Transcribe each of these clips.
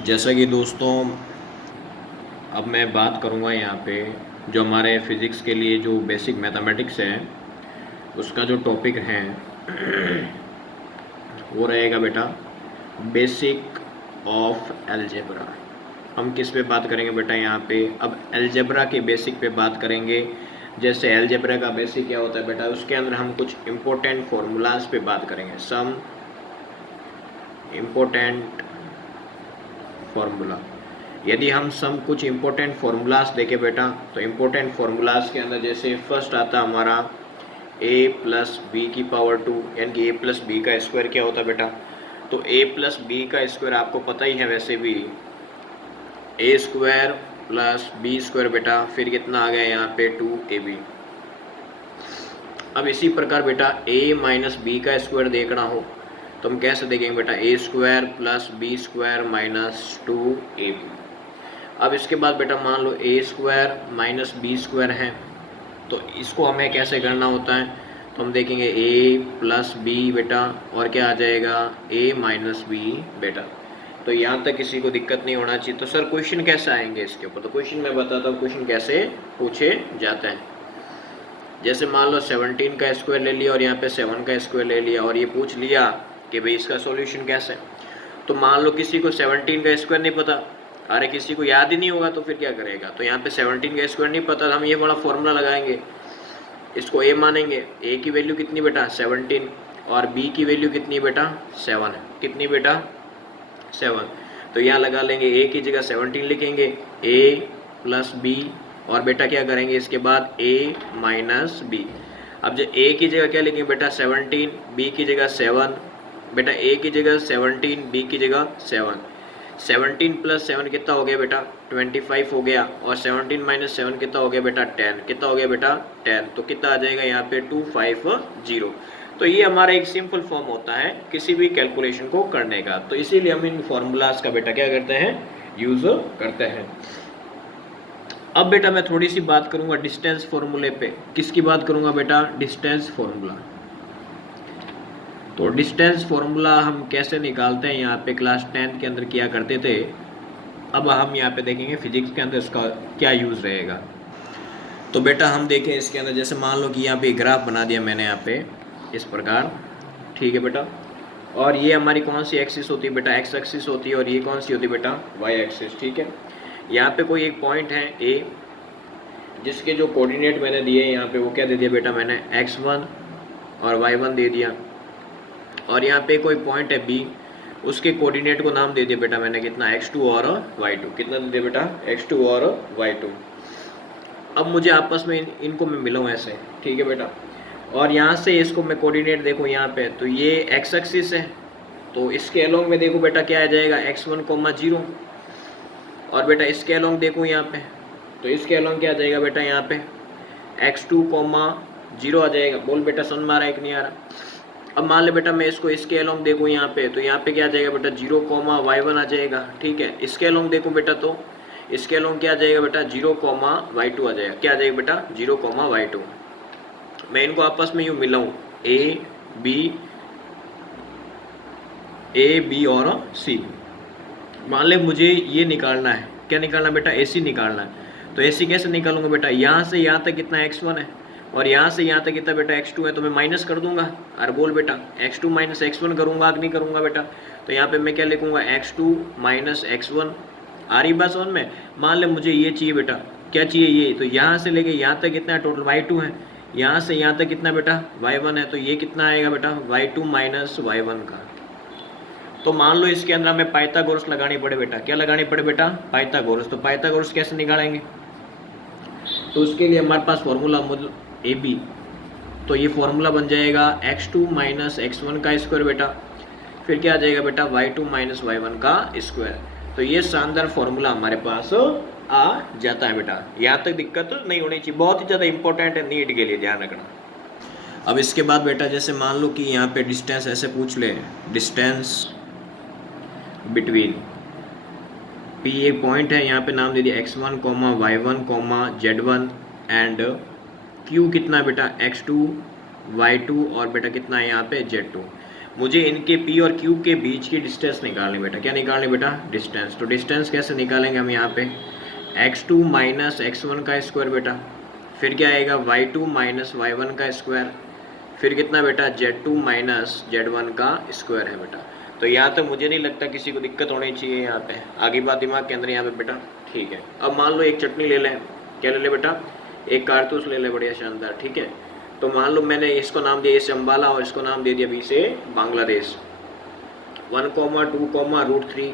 जैसा कि दोस्तों अब मैं बात करूँगा यहाँ पे जो हमारे फिज़िक्स के लिए जो बेसिक मैथमेटिक्स है उसका जो टॉपिक है वो रहेगा बेटा बेसिक ऑफ अलजेब्रा। हम किस पे बात करेंगे बेटा यहाँ पे? अब अलजेब्रा के बेसिक पे बात करेंगे। जैसे अलजेब्रा का बेसिक क्या होता है बेटा, उसके अंदर हम कुछ इम्पोर्टेंट फार्मूलाज पे बात करेंगे। Some important formula. यदि हम सम कुछ इम्पोर्टेंट फार्मूलाज देखें बेटा, तो इम्पोर्टेंट फार्मूलाज के अंदर जैसे फर्स्ट आता हमारा a प्लस बी की पावर 2, यानी कि a प्लस बी का स्क्वायर क्या होता है बेटा? तो a प्लस बी का स्क्वायर आपको पता ही है वैसे भी, a square plus B square बेटा, फिर कितना आ गया यहाँ पे 2ab। अब इसी प्रकार बेटा a माइनस बी का स्क्वायर देखना हो तो हम कैसे देखेंगे बेटा? a square plus B square minus 2ab। अब इसके बाद बेटा मान लो a square minus B square है, तो इसको हमें कैसे करना होता है? तो हम देखेंगे a प्लस बी बेटा, और क्या आ जाएगा? a माइनस बी बेटा। तो यहाँ तक किसी को दिक्कत नहीं होना चाहिए। तो सर क्वेश्चन कैसे आएंगे इसके ऊपर? तो क्वेश्चन मैं बताता हूँ क्वेश्चन कैसे पूछे जाते हैं। जैसे मान लो 17 का स्क्वायर ले लिया और यहाँ पे 7 का स्क्वायर ले लिया, और ये पूछ लिया कि भाई इसका सॉल्यूशन कैसे। तो मान लो किसी को 17 का स्क्वायर नहीं पता, अरे किसी को याद ही नहीं होगा, तो फिर क्या करेगा? तो यहाँ पे 17 का स्क्वायर नहीं पता, हम ये बड़ा फॉर्मूला लगाएंगे, इसको a मानेंगे। a की वैल्यू कितनी बेटा? 17, और b की वैल्यू कितनी बेटा? 7 है। कितनी बेटा? 7। तो यहाँ लगा लेंगे, a की जगह 17 लिखेंगे, a प्लस बी, और बेटा क्या करेंगे इसके बाद? a minus B. अब जो a की जगह क्या लिखेंगे बेटा? 17, b की जगह 7 बेटा, a की जगह 17, b की जगह 7। 17 प्लस 7 कितना हो गया बेटा? 25 हो गया, और 17 माइनस 7 कितना हो गया बेटा? 10। कितना हो गया बेटा? 10। तो कितना आ जाएगा यहाँ पे? 250। तो ये हमारा एक सिंपल फॉर्म होता है किसी भी कैलकुलेशन को करने का। तो इसीलिए हम इन फॉर्मूलाज का बेटा क्या करते हैं? यूज करते हैं। अब बेटा मैं थोड़ी सी बात करूंगा डिस्टेंस फॉर्मूले पे। किसकी बात करूंगा बेटा? Distance formula. तो डिस्टेंस फॉर्मूला हम कैसे निकालते हैं यहाँ पे क्लास 10 के अंदर किया करते थे। अब हम यहाँ पे देखेंगे फिजिक्स के अंदर इसका क्या यूज़ रहेगा। तो बेटा हम देखें इसके अंदर, जैसे मान लो कि यहाँ पे ग्राफ बना दिया मैंने यहाँ पे इस प्रकार, ठीक है बेटा। और ये हमारी कौन सी एक्सिस होती है बेटा? एक्स एक्सिस होती है। और ये कौन सी होती है बेटा? वाई एक्सिस, ठीक है। यहाँ पे कोई एक पॉइंट है ए, जिसके जो कोऑर्डिनेट मैंने दिए यहाँ पे वो क्या दे दिया बेटा? मैंने x1 और y1 दे दिया। और यहाँ पे कोई पॉइंट है बी, उसके कोऑर्डिनेट को नाम दे दिया बेटा मैंने, कितना? x2 और y2। कितना दे दिया बेटा? x2 और y2। अब मुझे आपस में इनको मैं मिलाऊँ ऐसे, ठीक है बेटा। और यहाँ से इसको मैं कोऑर्डिनेट देखूँ यहाँ पे, तो ये x एक्सिस है, तो इसके अलोंग में देखो बेटा क्या आ जाएगा? x1, 0। और बेटा इसके अलोंग देखूँ यहाँ पे, तो इसके अलोंग क्या आ जाएगा बेटा? यहाँ पे x2, 0 आ जाएगा। बोल बेटा समझ में आ रहा है कि नहीं आ रहा? अब मान ले बेटा मैं इसको इसके अलोंग देखूँ यहाँ पे, तो यहाँ पे क्या आ जाएगा बेटा? 0, y1 आ जाएगा, ठीक है। इसके अलोंग देखूँ बेटा, तो इसके अलोंग क्या आ जाएगा बेटा? 0, y2 आ जाएगा। क्या आ जाएगा बेटा? 0, y2। मैं इनको आपस में यूँ मिलाऊँ, ए बी और सी। मान ले मुझे ये निकालना है, क्या निकालना बेटा? AC निकालना है। तो AC कैसे निकालूंगा बेटा? यहाँ से यहाँ तक कितना x1 है, और यहाँ से यहाँ तक कितना बेटा? x2 है। तो मैं माइनस कर दूंगा। अरे बोल बेटा, x2 माइनस x1 करूँगा कि नहीं करूँगा बेटा? तो यहाँ पे मैं क्या लिखूँगा? x2 minus x1। आ रही बात समझ में? मान ले मुझे ये चाहिए बेटा, क्या चाहिए? ये। तो यहाँ से लेके यहाँ तक कितना है? टोटल y2 है। यहाँ से यहाँ तक कितना बेटा? y1 है। तो ये कितना आएगा बेटा? y2 माइनस y1 का। तो मान लो इसके अंदर हमें पाइथागोरस लगानी पड़े बेटा। क्या लगानी पड़े बेटा? पाइथागोरस। तो पाइथागोरस कैसे निकालेंगे? तो उसके लिए हमारे पास फॉर्मूला ए बी, तो ये फॉर्मूला बन जाएगा x2 माइनस x1 का स्क्वायर बेटा, फिर क्या आ जाएगा बेटा? y2 माइनस y1 का स्क्वायर। तो ये शानदार फॉर्मूला हमारे पास आ जाता है बेटा। यहाँ तक दिक्कत नहीं होनी चाहिए, बहुत ही ज़्यादा इंपॉर्टेंट है नीट के लिए, ध्यान रखना। अब इसके बाद बेटा जैसे मान लो कि यहाँ पे डिस्टेंस ऐसे पूछ ले, डिस्टेंस बिटवीन P एक पॉइंट है, यहाँ पे नाम दे दिया x1, y1, z1, and Q कितना बेटा? x2, y2, और बेटा कितना है यहाँ पे? z2। मुझे इनके P और Q के बीच की डिस्टेंस निकालनी बेटा। क्या निकालनी बेटा? डिस्टेंस। तो डिस्टेंस कैसे निकालेंगे हम यहाँ पे? x2 माइनस x1 का स्क्वायर बेटा, फिर क्या आएगा y2 माइनस y1 का स्क्वायर, फिर कितना बेटा z2 माइनस z1 का स्क्वायर है बेटा। तो यहाँ तक मुझे नहीं लगता किसी को दिक्कत होनी चाहिए यहाँ पे। आगे बात दिमाग के अंदर यहाँ पे बेटा, ठीक है। अब मान लो एक चटनी ले लें, क्या ले ले बेटा? एक कारतूस ले ले, बढ़िया शानदार, ठीक है। तो मान लो मैंने इसको नाम दिया ए से अम्बाला और इसको नाम दे दिया बी से बांग्लादेश। 1,2,√3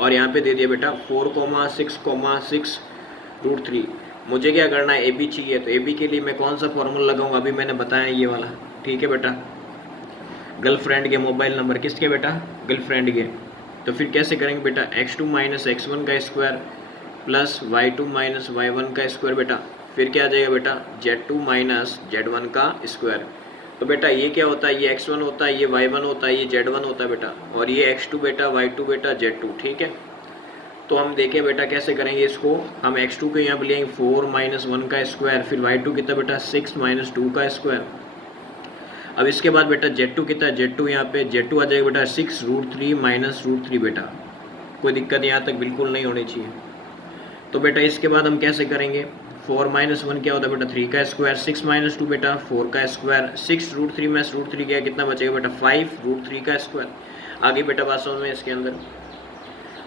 और यहाँ पे दे दिया बेटा 4,6,6√3। मुझे क्या करना है? ए बी चाहिए। तो ए बी के लिए मैं कौन सा फॉर्मूला लगाऊंगा? अभी मैंने बताया ये वाला, ठीक है बेटा। गर्लफ्रेंड के मोबाइल नंबर, किसके बेटा? गर्लफ्रेंड के। तो फिर कैसे करेंगे बेटा? x2 माइनस x1 का square plus y2 minus y1 का स्क्वायर बेटा, फिर क्या आ जाएगा बेटा? z2 माइनस z1 का स्क्वायर। तो बेटा ये क्या होता है? ये x1 होता है, ये y1 होता है, ये z1 होता है बेटा, और ये x2 बेटा, y2 बेटा, z2, ठीक है। तो हम देखें बेटा कैसे करेंगे इसको। हम x2 को यहाँ पे लेंगे 4 माइनस 1 का स्क्वायर, फिर y2 कितना बेटा? 6 माइनस 2 का स्क्वायर। अब इसके बाद बेटा z2 कितना? z2 यहाँ पे z2 आ जाएगा बेटा 6√3 माइनस √3 बेटा। कोई दिक्कत यहाँ तक बिल्कुल नहीं होनी चाहिए। तो बेटा इसके बाद हम कैसे करेंगे? 4 माइनस 1 क्या होता है बेटा? 3 का स्क्वायर, 6 माइनस 2 बेटा 4 का स्क्वायर, 6√3 माइनस √3 क्या, कितना बचेगा बेटा? 5√3 का स्क्वायर। आगे बेटा बात समझ में इसके अंदर।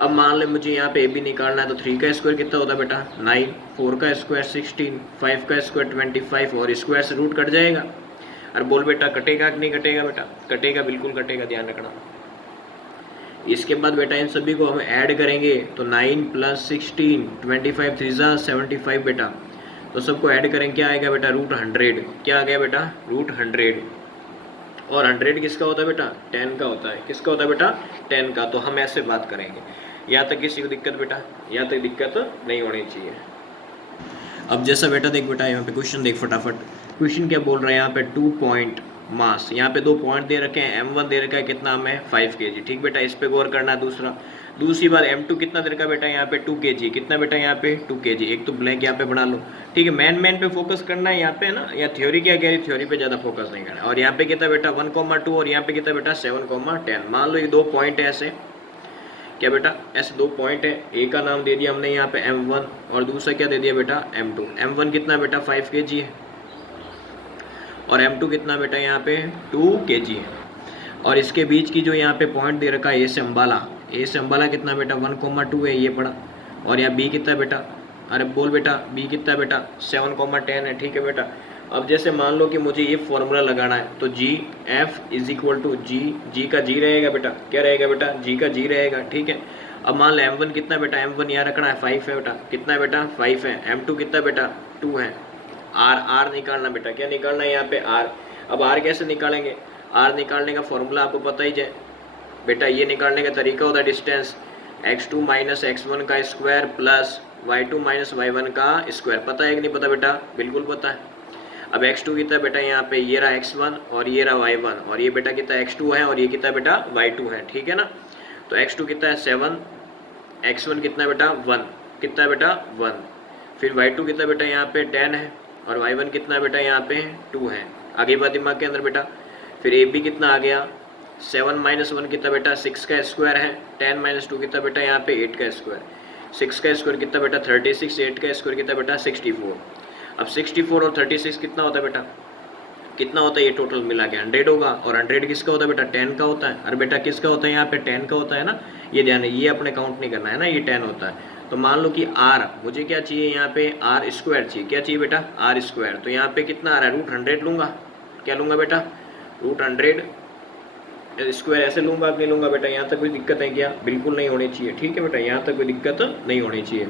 अब मान ले मुझे यहाँ पे ए बी निकालना है, तो 3 का स्क्वायर कितना होता है बेटा? 9, 4 का स्क्वायर 16, 5 का स्क्वायर 25, और स्क्वायर से रूट कट जाएगा। अरे बोल बेटा कटेगा कि नहीं कटेगा बेटा? कटेगा, बिल्कुल कटेगा, ध्यान रखना। इसके बाद बेटा इन सभी को हम ऐड करेंगे, तो 9 प्लस 16, 25 3 75 बेटा। तो सबको ऐड करेंगे, क्या आएगा बेटा? √100। क्या आ गया बेटा? √100। और 100 किसका होता है बेटा? 10 का होता है। किसका होता है बेटा? 10 का। तो हम ऐसे बात करेंगे। यहाँ तक किसी को दिक्कत बेटा? यहाँ तक दिक्कत नहीं होनी चाहिए। अब जैसा बेटा देख बेटा, यहाँ पे क्वेश्चन देख फटाफट। क्वेश्चन क्या बोल रहा है यहाँ पे? 2 पॉइंट मास, यहाँ पे 2 पॉइंट दे रखे हैं। m1 दे रखा है कितना? हमें 5 kg, ठीक बेटा। इस पे गौर करना है। दूसरी बात m2 कितना दे रखा है बेटा? यहाँ पे 2 kg। कितना बेटा? यहाँ पे 2 kg। एक तो ब्लैंक यहाँ पे बना लो, ठीक है। मैन पे फोकस करना है यहाँ पे ना, या थ्योरी क्या कह रही? थ्योरी पे ज़्यादा फोकस नहीं करना है। और यहाँ पे कितना बेटा? 1,2 और यहाँ पे कितना बेटा? 7,10। मान लो ये 2 पॉइंट है ऐसे, क्या बेटा? ऐसे 2 पॉइंट है। ए का नाम दे दिया हमने यहाँ पे m1, और दूसरा क्या दे दिया बेटा? m2। m1 कितना बेटा? 5 kg है, और m2 कितना बेटा? यहाँ पे 2 kg है। और इसके बीच की जो यहाँ पे पॉइंट दे रखा है ए से अम्बाला, ए से अम्बाला कितना बेटा? 1,2 है, ये पड़ा। और यहाँ बी कितना बेटा? अरे बोल बेटा, बी कितना बेटा? 7,10 है, ठीक है बेटा। अब जैसे मान लो कि मुझे ये फॉर्मूला लगाना है, तो जी एफ इज इक्वल टू जी का जी रहेगा बेटा। क्या रहेगा बेटा? जी का जी रहेगा, ठीक है। अब मान लो m1 कितना बेटा? m1 यहाँ रखना है 5 है बेटा। कितना है बेटा? 5 है। m2 कितना बेटा? 2 है। आर निकालना बेटा। क्या निकालना है यहाँ पे? आर। अब आर कैसे निकालेंगे? आर निकालने का फॉर्मूला आपको पता ही है बेटा। ये निकालने का तरीका होता है डिस्टेंस x2 माइनस x1 का square plus y2 minus y1 का स्क्वायर। पता है कि नहीं पता बेटा? बिल्कुल पता है। अब x2 कितना बेटा? यहाँ पे ये रहा x1 और ये रहा y1, और ये बेटा कितना? x2 है, और ये कितना बेटा? y2 है, ठीक है ना। तो x2 कितना है? 7, x1 कितना बेटा? 1, कितना बेटा? 1। फिर y2 कितना बेटा? यहाँ पे 10 है, और y1 कितना बेटा? यहाँ पे 2 है। आगे बात दिमाग के अंदर बेटा। फिर ए बी कितना आ गया? 7 माइनस 1 कितना बेटा? 6 का स्क्वायर है। 10 माइनस 2 कितना बेटा? यहाँ पे 8 का स्क्वायर। 6 का स्क्वायर कितना बेटा? 36। 8 का स्क्वायर कितना बेटा? 64। अब 64 और 36 कितना होता है बेटा? कितना होता है? ये टोटल मिला के 100 होगा। और 100 किसका होता है बेटा? 10 का होता है। अरे बेटा किसका होता है? यहाँ पे 10 का होता है ना। ये ध्यान है, ये अपने काउंट नहीं करना है ना, ये 10 होता है। तो मान लो कि आर, मुझे क्या चाहिए यहाँ पे? आर स्क्वायर चाहिए। क्या चाहिए बेटा? R square. तो यहाँ पे कितना आ रहा है? √100 लूँगा। क्या लूँगा बेटा? √100 स्क्वायर ऐसे लूँगा कि नहीं लूँगा बेटा? यहाँ तक कोई दिक्कत है क्या? बिल्कुल नहीं होनी चाहिए, ठीक है बेटा। यहाँ तक कोई दिक्कत नहीं होनी चाहिए।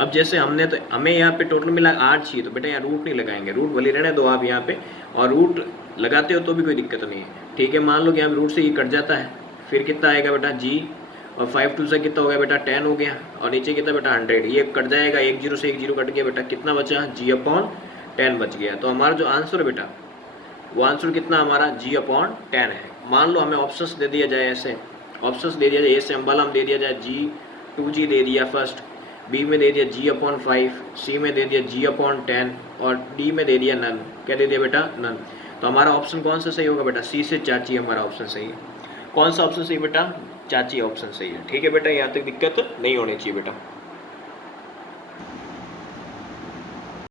अब जैसे हमने तो हमें यहाँ पे टोटल मिला 8 चाहिए, तो बेटा यहाँ रूट नहीं लगाएंगे, रूट भले रहने दो आप यहाँ पे, और रूट लगाते हो तो भी कोई दिक्कत नहीं है, ठीक है। मान लो कि यहाँ रूट से ये कट जाता है, फिर कितना आएगा बेटा? जी, और 5 2 से कितना हो गया बेटा? 10 हो गया, और नीचे कितना बेटा? 100। ये कट जाएगा, 1 0 से 1 0 कट गया बेटा, कितना बचा? g/10 बच गया। तो हमारा जो आंसर है बेटा, वो आंसर कितना हमारा? g/10 है। मान लो हमें ऑप्शंस दे दिया जाए, ऐसे ऑप्शंस दे दिया जाए, ए से अम्बाला में दे दिया जाए g 2g दे दिया फर्स्ट, बी में दे दिया g/5, सी में दे दिया g/10, और डी में दे दिया नन। क्या दे दिया बेटा? नन। तो हमारा ऑप्शन कौन सा सही होगा बेटा, सी से चाची हमारा ऑप्शन सही है। कौन सा ऑप्शन सही बेटा, चाची ऑप्शन सही है। ठीक है बेटा, यहाँ तक दिक्कत नहीं होनी चाहिए बेटा।